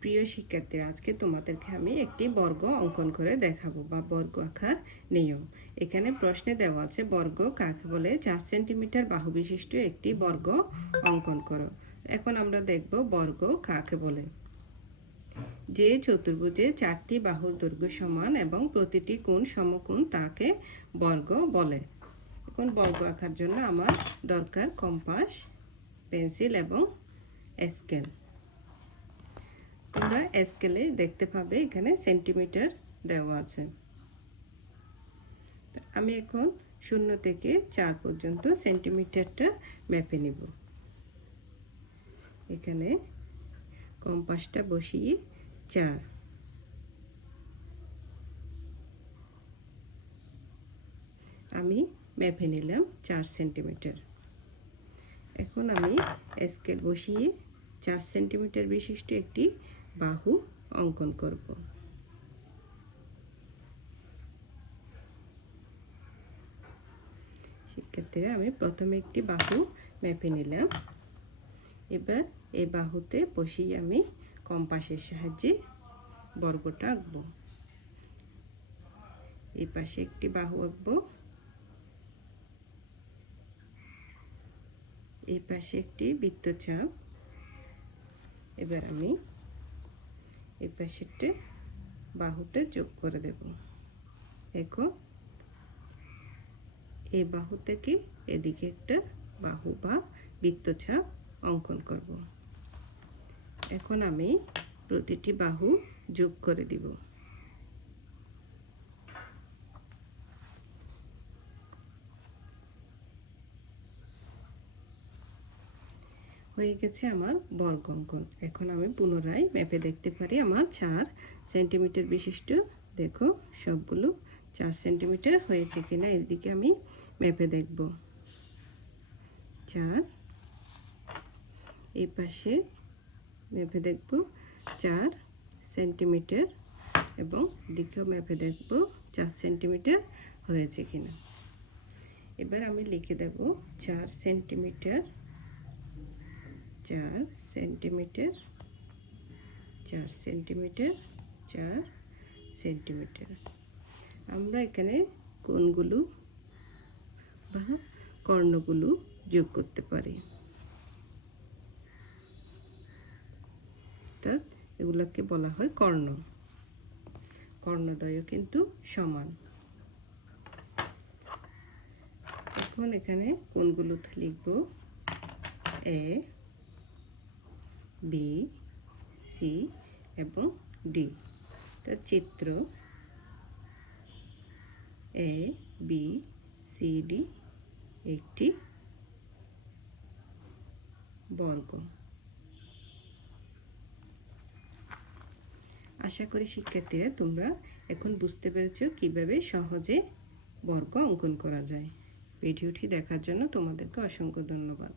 প্রিয় শিক্ষার্থীরা, আজকে তোমাদেরকে আমি একটি বর্গ অঙ্কন করে দেখাবো বা বর্গ আঁকার নিয়ম। এখানে প্রশ্নে দেওয়া আছে বর্গ কাকে বলে, 4 সেন্টিমিটার বাহু বিশিষ্ট একটি বর্গ অঙ্কন করো। এখন আমরা দেখব বর্গ কাকে বলে। যে চতুর্ভুজে 4টি বাহুর দৈর্ঘ্য সমান এবং প্রতিটি কোণ সমকোণ তাকে বর্গ বলে। এখন বর্গ আঁকার জন্য আমার দরকার কম্পাস, পেন্সিল এবং স্কেল। তোমরা স্কেলে দেখতে পাবে এখানে সেন্টিমিটার দেওয়া আছে। আমি এখন 0 থেকে 4 পর্যন্ত সেন্টিমিটারটা মেপে নিব। এখানে কম্পাসটা বসিয়ে 4, আমি মেপে নিলাম 4 সেন্টিমিটার। এখন আমি স্কেল বসিয়ে 4 সেন্টিমিটার বিশিষ্ট একটি বাহু অঙ্কন করব। শিক্ষার্থীরা, আমি প্রথমে একটি বাহু মেপে নিলাম। এবার এই বাহুতে বসিয়ে আমি কম্পাসের সাহায্যে বর্গটা আঁকব। এই পাশে একটি বাহু আঁকব, এই পাশে একটি বৃত্তচাপ। এবার আমি এই পাশেরটা বাহুটা যোগ করে দেব। এখন এই বাহু থেকে এদিকে একটা বাহু বা বৃত্তচাপ অঙ্কন করব। এখন আমি প্রতিটি বাহু যোগ করে দিব। হয়ে গেছে আমার বর্গ অঙ্কন। এখন আমি পুনরায় মেপে দেখতে পারি আমার 4 সেন্টিমিটার বিশিষ্ট, দেখো সবগুলো 4 সেন্টিমিটার হয়েছে কিনা এদিকে আমি মেপে দেখব। 4, এই পাশে মেপে দেখব 4 সেন্টিমিটার এবং এদিকেও মেপে দেখব 4 সেন্টিমিটার হয়েছে কিনা। এবার আমি লিখে দেব 4 সেন্টিমিটার, 4 সেন্টিমিটার, 4 সেন্টিমিটার, 4 সেন্টিমিটার। আমরা এখানে কোণগুলো বা কর্ণগুলো যোগ করতে পারি, অর্থাৎ এগুলোকে বলা হয় কর্ণ। কর্ণদ্বয় কিন্তু সমান। এখন এখানে কোণগুলো লিখব এ, বি, সি এবং ডি। তার চিত্র এ, বি, সি, ডি একটি বর্গ। আশা করি শিক্ষার্থীরা তোমরা এখন বুঝতে পেরেছো কিভাবে সহজে বর্গ অঙ্কন করা যায়। ভিডিওটি দেখার জন্য তোমাদেরকে অসংখ্য ধন্যবাদ।